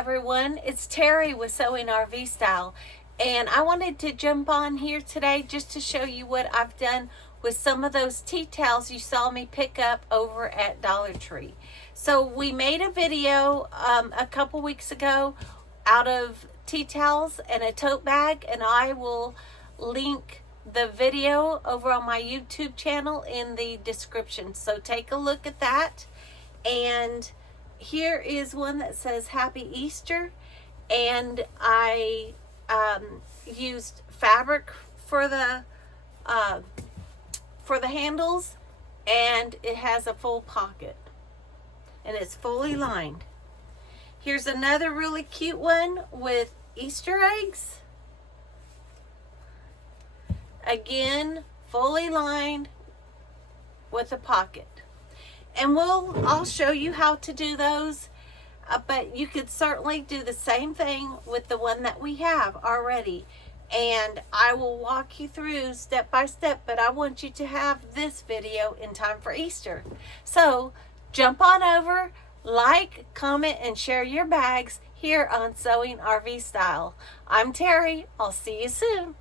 everyone, it's Terry with Sewingrvstyle, and I wanted to jump on here today just to show you what I've done with some of those tea towels you saw me pick up over at Dollar Tree. So we made a video a couple weeks ago out of tea towels and a tote bag, and I will link the video over on my YouTube channel in the description, so take a look at that. And here is one that says Happy Easter, and I used fabric for the handles, and it has a full pocket and it's fully lined. Here's another really cute one with Easter eggs, again fully lined with a pocket. And I'll show you how to do those, but you could certainly do the same thing with the one that we have already. And I will walk you through step by step, but I want you to have this video in time for Easter. So jump on over, like, comment, and share your bags here on Sewingrvstyle. I'm Terry. I'll see you soon.